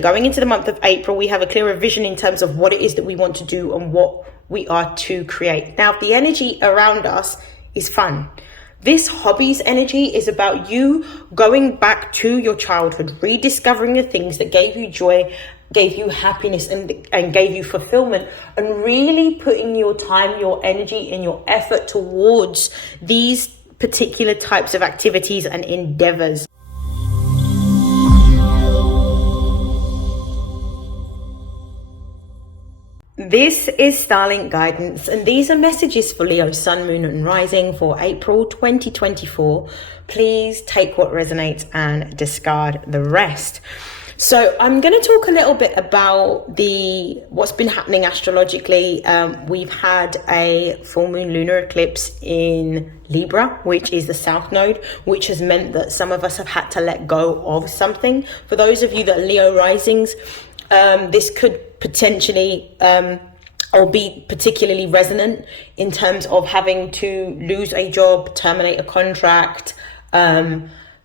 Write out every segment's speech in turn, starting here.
Going into the month of April, we have a clearer vision in terms of what it is that we want to do and what we are to create. Now, the energy around us is fun. This hobbies energy is about you going back to your childhood, rediscovering the things that gave you joy, gave you happiness, and gave you fulfillment, and really putting your time, your energy, and your effort towards these particular types of activities and endeavors. This is StarLink guidance, and these are messages for Leo Sun, Moon and Rising for April 2024. Please take what resonates and discard the rest. So I'm going to talk a little bit about what's been happening astrologically. We've had a full moon lunar eclipse in Libra, which is the south node, which has meant that some of us have had to let go of something. For those of you that are Leo risings, this could potentially or be particularly resonant in terms of having to lose a job, terminate a contract,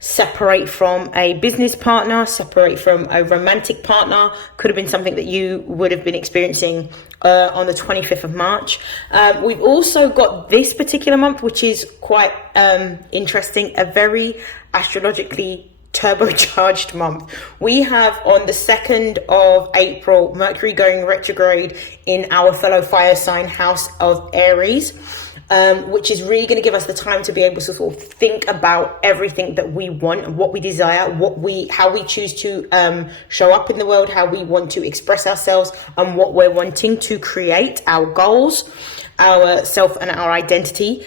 separate from a business partner, separate from a romantic partner. Could have been something that you would have been experiencing on the 25th of March. We've also got this particular month, which is quite interesting, a very astrologically turbocharged month. We have on the 2nd of April Mercury going retrograde in our fellow fire sign house of Aries, which is really going to give us the time to be able to sort of think about everything that we want and what we desire, how we choose to show up in the world, how we want to express ourselves, and what we're wanting to create, our goals, our self and our identity.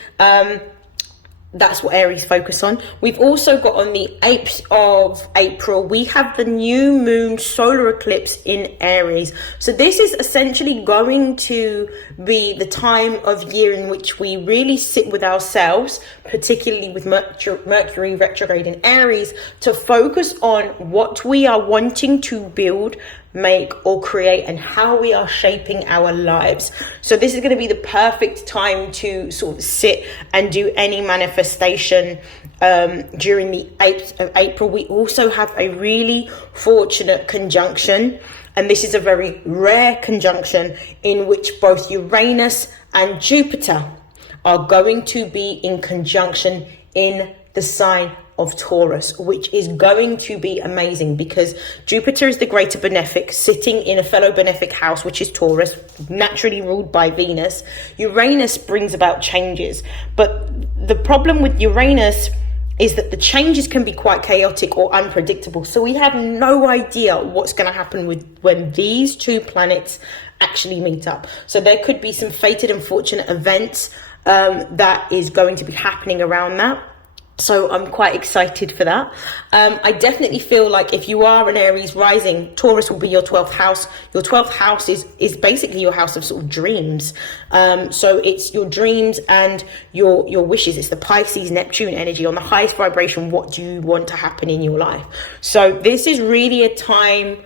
That's what Aries focus on. We've also got on the 8th of April, we have the new moon solar eclipse in Aries. So this is essentially going to be the time of year in which we really sit with ourselves, particularly with Mercury retrograde in Aries, to focus on what we are wanting to build, make or create, and how we are shaping our lives. So this is going to be the perfect time to sort of sit and do any manifestation during the 8th of April. We also have a really fortunate conjunction, and this is a very rare conjunction in which both Uranus and Jupiter are going to be in conjunction in the sign of Taurus, which is going to be amazing because Jupiter is the greater benefic, sitting in a fellow benefic house, which is Taurus, naturally ruled by Venus. Uranus brings about changes, but the problem with Uranus is that the changes can be quite chaotic or unpredictable. So we have no idea what's going to happen when these two planets actually meet up. So there could be some fated and fortunate events that is going to be happening around that. So I'm quite excited for that. I definitely feel like if you are an Aries rising, Taurus will be your 12th house. Your 12th house is basically your house of sort of dreams. So it's your dreams and your wishes. It's the Pisces, Neptune energy on the highest vibration. What do you want to happen in your life? So this is really a time,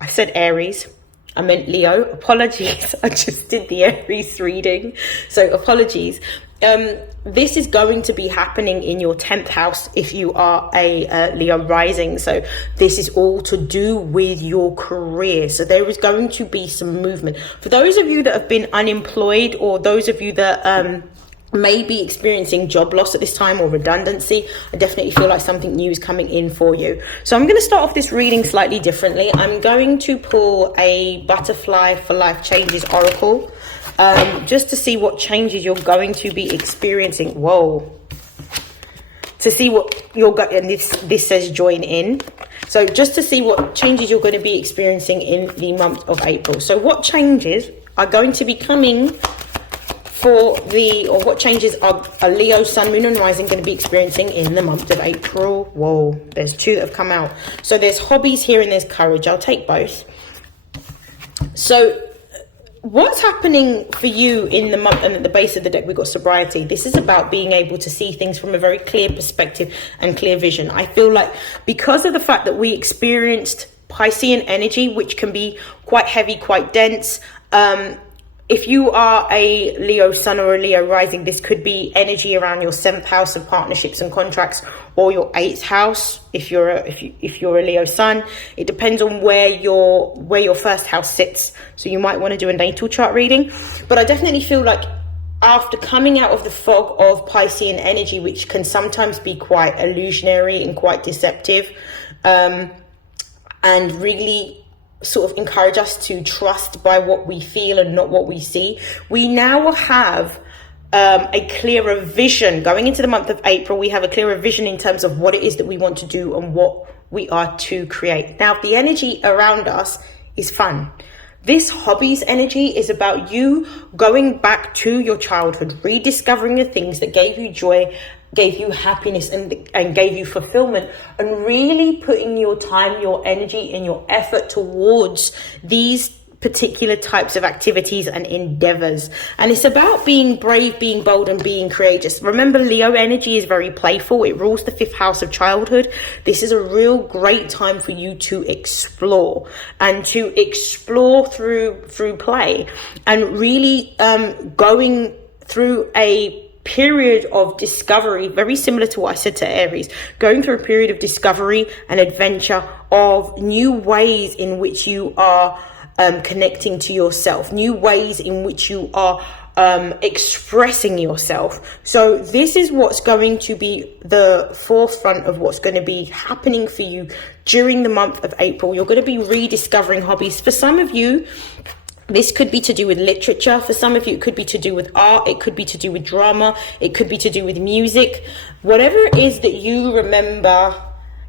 I said Aries, I meant Leo. Apologies. I just did the Aries reading. So apologies. This is going to be happening in your 10th house if you are a Leo rising. So this is all to do with your career. So there is going to be some movement. For those of you that have been unemployed, or those of you that may be experiencing job loss at this time or redundancy, I definitely feel like something new is coming in for you. So I'm going to start off this reading slightly differently. I'm going to pull a Butterfly for Life Changes Oracle. Just to see what changes you're going to be experiencing. Whoa. To see what you're going, and this says join in. So just to see what changes you're going to be experiencing in the month of April. So what changes are going to be coming what changes are a Leo, Sun, Moon and Rising going to be experiencing in the month of April? Whoa, there's two that have come out. So there's hobbies here and there's courage. I'll take both. So what's happening for you in the month, and at the base of the deck we've got sobriety. This is about being able to see things from a very clear perspective and clear vision. I feel like because of the fact that we experienced Piscean energy, which can be quite heavy, quite dense, if you are a Leo sun or a Leo rising, this could be energy around your 7th house of partnerships and contracts, or your 8th house if you're a Leo sun. It depends on where your first house sits. So you might want to do a natal chart reading. But I definitely feel like after coming out of the fog of Piscean energy, which can sometimes be quite illusionary and quite deceptive, and really sort of encourage us to trust by what we feel and not what we see, we now have a clearer vision. Going into the month of April, we have a clearer vision in terms of what it is that we want to do and what we are to create. Now, the energy around us is fun. This hobbies energy is about you going back to your childhood, rediscovering the things that gave you joy, gave you happiness, and gave you fulfillment, and really putting your time, your energy, and your effort towards these particular types of activities and endeavors. And it's about being brave, being bold, and being courageous. Remember, Leo energy is very playful. It rules the 5th house of childhood. This is a real great time for you to explore, and to explore through play, and really going through a period of discovery, very similar to what I said to Aries, going through a period of discovery and adventure of new ways in which you are connecting to yourself, new ways in which you are expressing yourself. So this is what's going to be the forefront of what's going to be happening for you during the month of April. You're going to be rediscovering hobbies. For some of you, this could be to do with literature. For some of you, it could be to do with art. It could be to do with drama. It could be to do with music. Whatever it is that you remember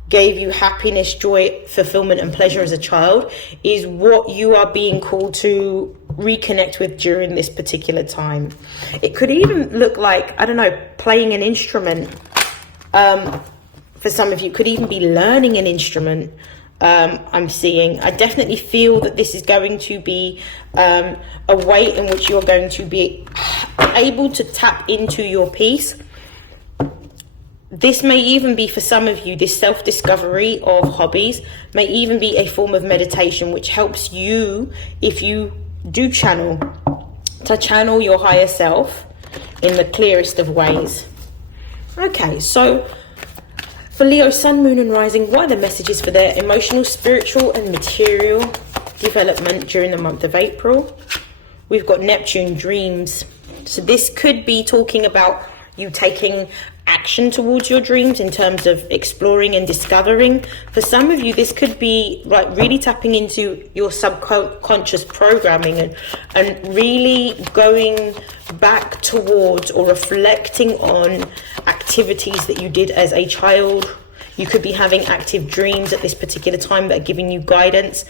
gave you happiness, joy, fulfillment, and pleasure as a child is what you are being called to reconnect with during this particular time. It could even look like, I don't know, playing an instrument. For some of you, it could even be learning an instrument. I'm seeing. I definitely feel that this is going to be a way in which you're going to be able to tap into your peace. This may even be, for some of you, this self-discovery of hobbies may even be a form of meditation, which helps you, if you do channel your higher self in the clearest of ways. Okay, so for Leo, Sun, Moon and Rising, what are the messages for their emotional, spiritual and material development during the month of April? We've got Neptune, dreams. So this could be talking about you taking action towards your dreams in terms of exploring and discovering. For some of you, this could be like really tapping into your subconscious programming and really going back towards or reflecting on activities that you did as a child. You could be having active dreams at this particular time that are giving you guidance.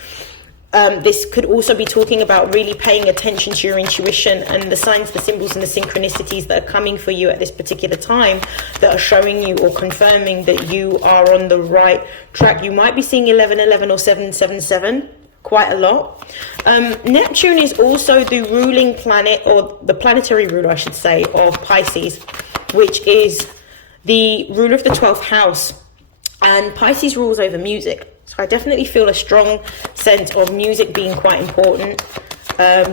This could also be talking about really paying attention to your intuition and the signs, the symbols and the synchronicities that are coming for you at this particular time that are showing you or confirming that you are on the right track. You might be seeing 1111 or 777 quite a lot. Neptune is also the ruling planet, or the planetary ruler I should say, of Pisces, which is the ruler of the 12th house, and Pisces rules over music. So I definitely feel a strong sense of music being quite important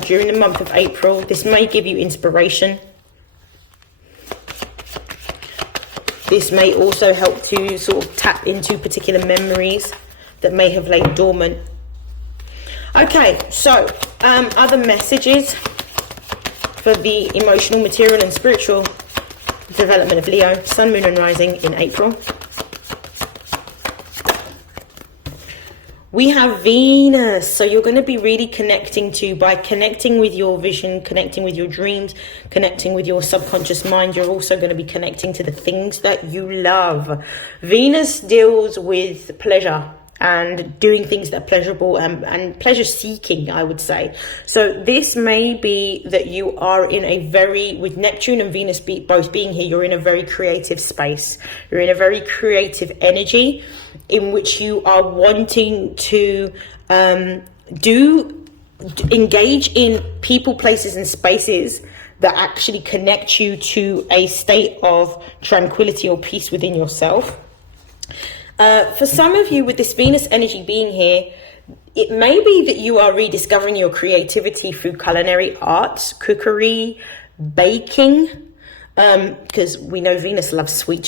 during the month of April. This may give you inspiration. This may also help to sort of tap into particular memories that may have laid dormant. Okay, so other messages for the emotional, material and spiritual development of Leo, Sun, Moon and Rising in April. We have Venus, so you're going to be really connecting by connecting with your vision, connecting with your dreams, connecting with your subconscious mind. You're also going to be connecting to the things that you love. Venus deals with pleasure and doing things that are pleasurable and pleasure seeking, I would say. So this may be that you are in a very, with Neptune and Venus both being here, you're in a very creative space. You're in a very creative energy in which you are wanting to engage in people, places and spaces that actually connect you to a state of tranquility or peace within yourself. For some of you, with this Venus energy being here, It may be that you are rediscovering your creativity through culinary arts, cookery, baking, because we know Venus loves sweet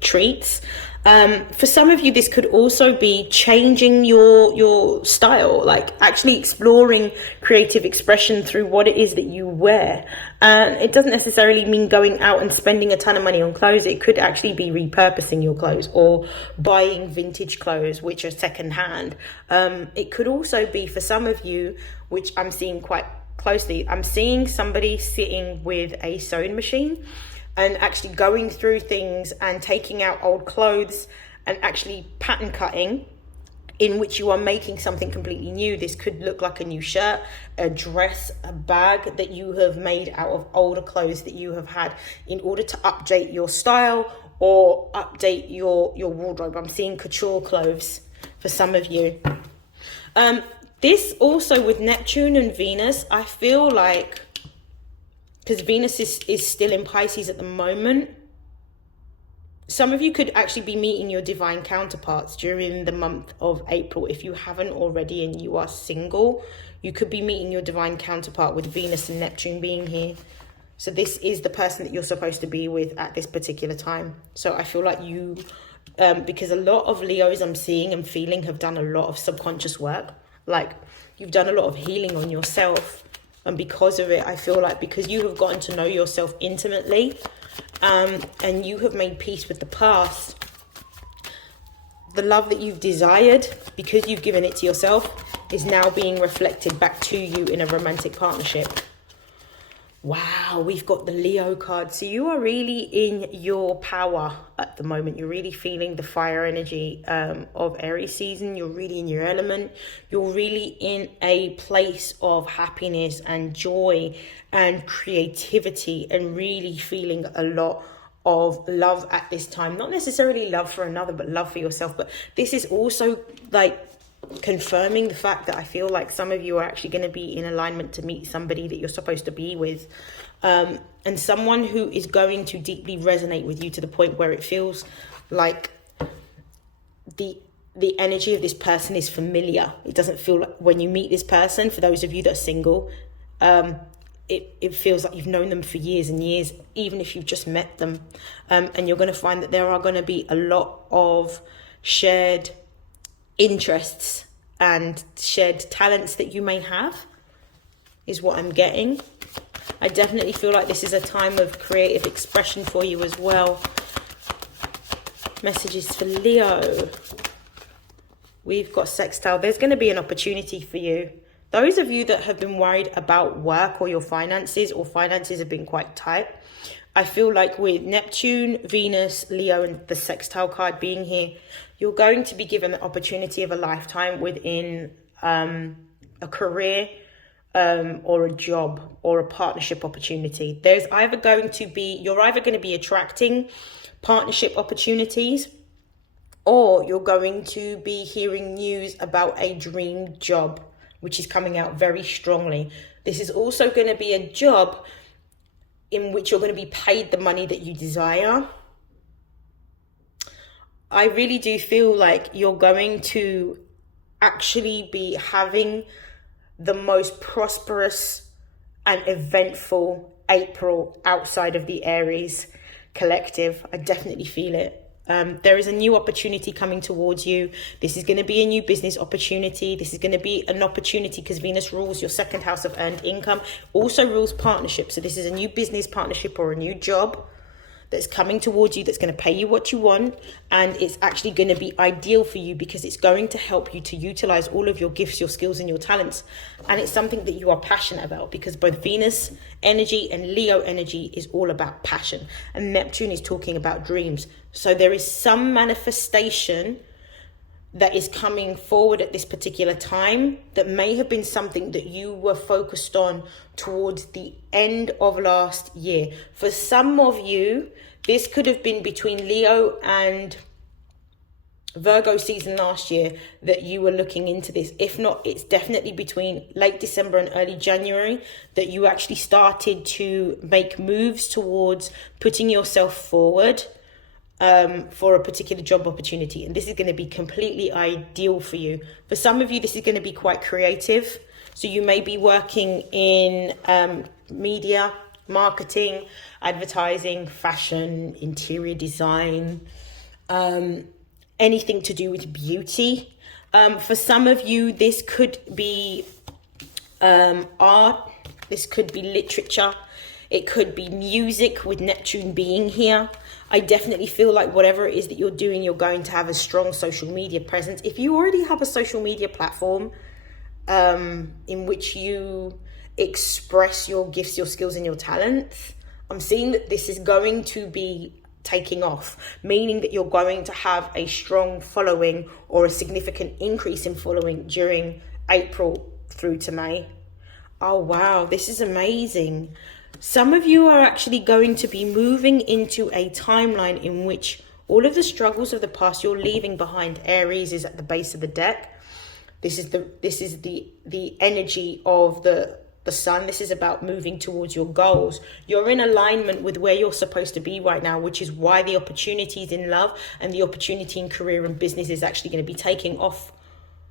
treats. For some of you, this could also be changing your style, like actually exploring creative expression through what it is that you wear. And it doesn't necessarily mean going out and spending a ton of money on clothes. It could actually be repurposing your clothes or buying vintage clothes, which are secondhand. It could also be, for some of you, which I'm seeing quite closely, I'm seeing somebody sitting with a sewing machine and actually going through things and taking out old clothes and actually pattern cutting, in which you are making something completely new. This could look like a new shirt, a dress, a bag that you have made out of older clothes that you have had in order to update your style or update your wardrobe. I'm seeing couture clothes for some of you. This also with Neptune and Venus, I feel like, because Venus is still in Pisces at the moment, some of you could actually be meeting your divine counterparts during the month of April. If you haven't already and you are single, you could be meeting your divine counterpart with Venus and Neptune being here. So this is the person that you're supposed to be with at this particular time. So I feel like you, because a lot of Leos I'm seeing and feeling have done a lot of subconscious work. Like you've done a lot of healing on yourself. And because of it, I feel like because you have gotten to know yourself intimately, and you have made peace with the past, the love that you've desired, because you've given it to yourself, is now being reflected back to you in a romantic partnership. Wow, we've got the Leo card. So you are really in your power at the moment. You're really feeling the fire energy of Aries season. You're really in your element. You're really in a place of happiness and joy and creativity, and really feeling a lot of love at this time. Not necessarily love for another, but love for yourself. But this is also like confirming the fact that I feel like some of you are actually going to be in alignment to meet somebody that you're supposed to be with, and someone who is going to deeply resonate with you to the point where it feels like the energy of this person is familiar. It doesn't feel like when you meet this person, for those of you that are single, it feels like you've known them for years and years, even if you've just met them, and you're going to find that there are going to be a lot of shared interests and shared talents that you may have, is what I'm getting. I definitely feel like this is a time of creative expression for you as well. Messages for Leo. We've got sextile. There's going to be an opportunity for you. Those of you that have been worried about work or your finances, or finances have been quite tight, I feel like with Neptune, Venus, Leo, and the sextile card being here, you're going to be given the opportunity of a lifetime within a career or a job or a partnership opportunity. You're either going to be attracting partnership opportunities, or you're going to be hearing news about a dream job, which is coming out very strongly. This is also going to be a job in which you're going to be paid the money that you desire. I really do feel like you're going to actually be having the most prosperous and eventful April outside of the Aries collective. I definitely feel it. There is a new opportunity coming towards you. This is going to be a new business opportunity. This is going to be an opportunity because Venus rules your second house of earned income, also rules partnership. So this is a new business partnership or a new job that's coming towards you, that's going to pay you what you want, and it's actually going to be ideal for you because it's going to help you to utilize all of your gifts, your skills, and your talents. And it's something that you are passionate about, because both Venus energy and Leo energy is all about passion, and Neptune is talking about dreams. So there is some manifestation that is coming forward at this particular time that may have been something that you were focused on towards the end of last year. For some of you, this could have been between Leo and Virgo season last year that you were looking into this. If not, it's definitely between late December and early January that you actually started to make moves towards putting yourself forward for a particular job opportunity, and this is going to be completely ideal for you. For some of you, this is going to be quite creative, so you may be working in media, marketing, advertising, fashion, interior design, anything to do with beauty. For some of you, this could be art, this could be literature, it could be music with Neptune being here. I definitely feel like whatever it is that you're doing, you're going to have a strong social media presence. If you already have a social media platform in which you express your gifts, your skills, and your talents, I'm seeing that this is going to be taking off, meaning that you're going to have a strong following or a significant increase in following during April through to May. Oh, wow, this is amazing. Some of you are actually going to be moving into a timeline in which all of the struggles of the past you're leaving behind. Aries is at the base of the deck. This is the energy of the sun. This is about moving towards your goals. You're in alignment with where you're supposed to be right now, which is why the opportunities in love and the opportunity in career and business is actually going to be taking off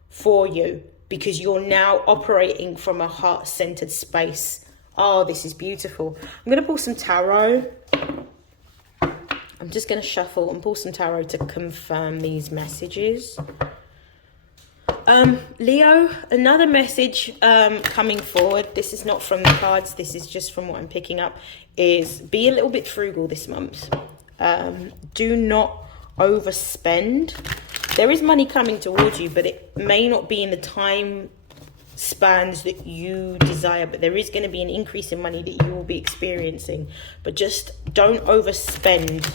for you, because you're now operating from a heart-centered space. Oh, this is beautiful. I'm going to pull some tarot. I'm just going to shuffle and pull some tarot to confirm these messages. Leo, another message coming forward. This is not from the cards. This is just from what I'm picking up. Is be a little bit frugal this month. Do not overspend. There is money coming towards you, but it may not be in the time spans that you desire, but there is going to be an increase in money that you will be experiencing, but just don't overspend.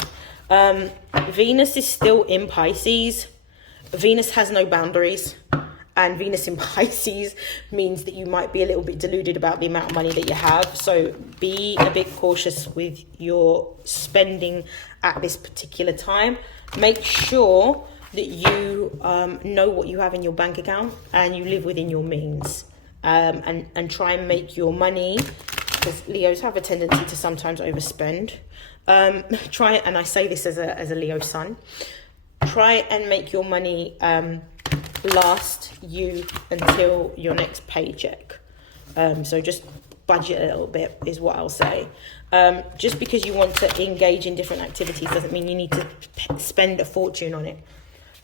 Venus is still in Pisces. Venus has no boundaries, and Venus in Pisces means that you might be a little bit deluded about the amount of money that you have, so be a bit cautious with your spending at this particular time. Make sure that you know what you have in your bank account and you live within your means, and try and make your money, because Leos have a tendency to sometimes overspend. Try, and I say this as a Leo sun, try and make your money last you until your next paycheck. So just budget a little bit is what I'll say. Just because you want to engage in different activities doesn't mean you need to spend a fortune on it.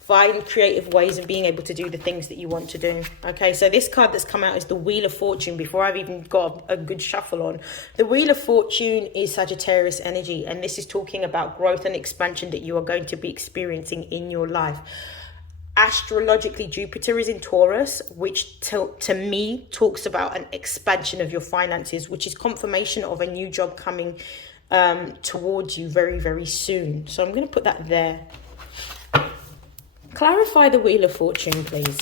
Find creative ways of being able to do the things that you want to do. Okay, so this card that's come out is the Wheel of Fortune. Before I've even got a good shuffle on, the Wheel of Fortune is Sagittarius energy, and this is talking about growth and expansion that you are going to be experiencing in your life. Astrologically, Jupiter is in Taurus, which to me talks about an expansion of your finances, which is confirmation of a new job coming towards you very, very soon. So I'm going to put that there. Clarify the Wheel of Fortune, please.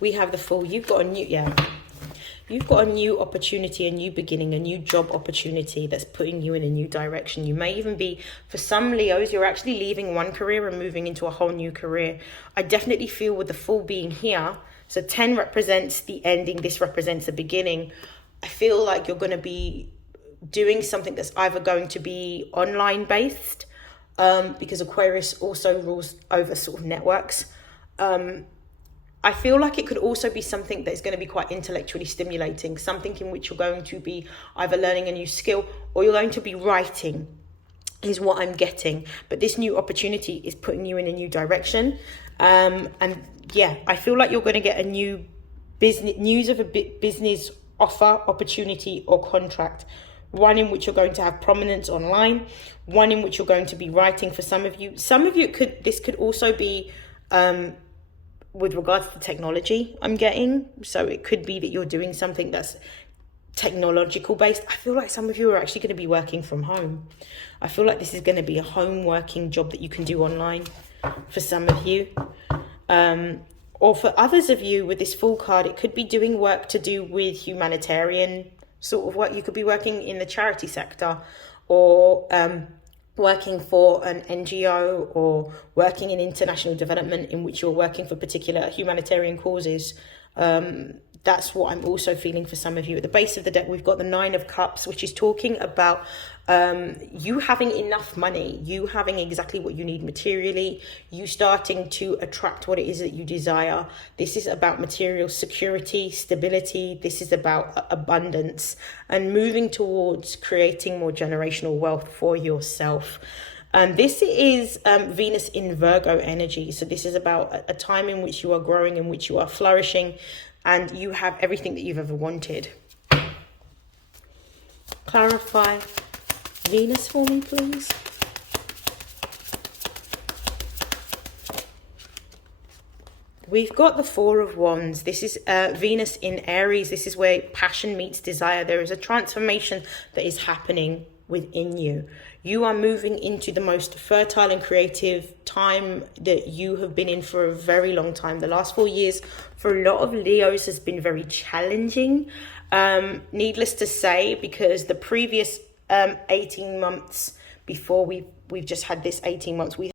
We have the Fool. You've got a new opportunity, a new beginning, a new job opportunity that's putting you in a new direction. You may even be, for some Leos, you're actually leaving one career and moving into a whole new career. I definitely feel with the Fool being here, so 10 represents the ending, this represents the beginning. I feel like you're going to be doing something that's either going to be online based, because Aquarius also rules over sort of networks. I feel like it could also be something that's going to be quite intellectually stimulating, something in which you're going to be either learning a new skill or you're going to be writing, is what I'm getting. But this new opportunity is putting you in a new direction. And yeah, I feel like you're going to get a new news of a business offer, opportunity or contract. One in which you're going to have prominence online, one in which you're going to be writing for some of you. Some of you this could also be with regards to technology, I'm getting. So it could be that you're doing something that's technological based. I feel like some of you are actually going to be working from home. I feel like this is going to be a home working job that you can do online for some of you. Or for others of you with this Fool card, it could be doing work to do with humanitarian sort of work. You could be working in the charity sector, or working for an NGO, or working in international development in which you're working for particular humanitarian causes. that's what I'm also feeling for some of you. At the base of the deck, we've got the Nine of Cups, which is talking about you having enough money, you having exactly what you need materially, you starting to attract what it is that you desire. This is about material security, stability. This is about abundance and moving towards creating more generational wealth for yourself. This is Venus in Virgo energy. So this is about a time in which you are growing, in which you are flourishing, and you have everything that you've ever wanted. Clarify Venus for me, please. We've got the Four of Wands. This is Venus in Aries. This is where passion meets desire. There is a transformation that is happening within you. You are moving into the most fertile and creative time that you have been in for a very long time. The last 4 years for a lot of Leos has been very challenging. Needless to say, because the previous 18 months before we've just had this 18 months, we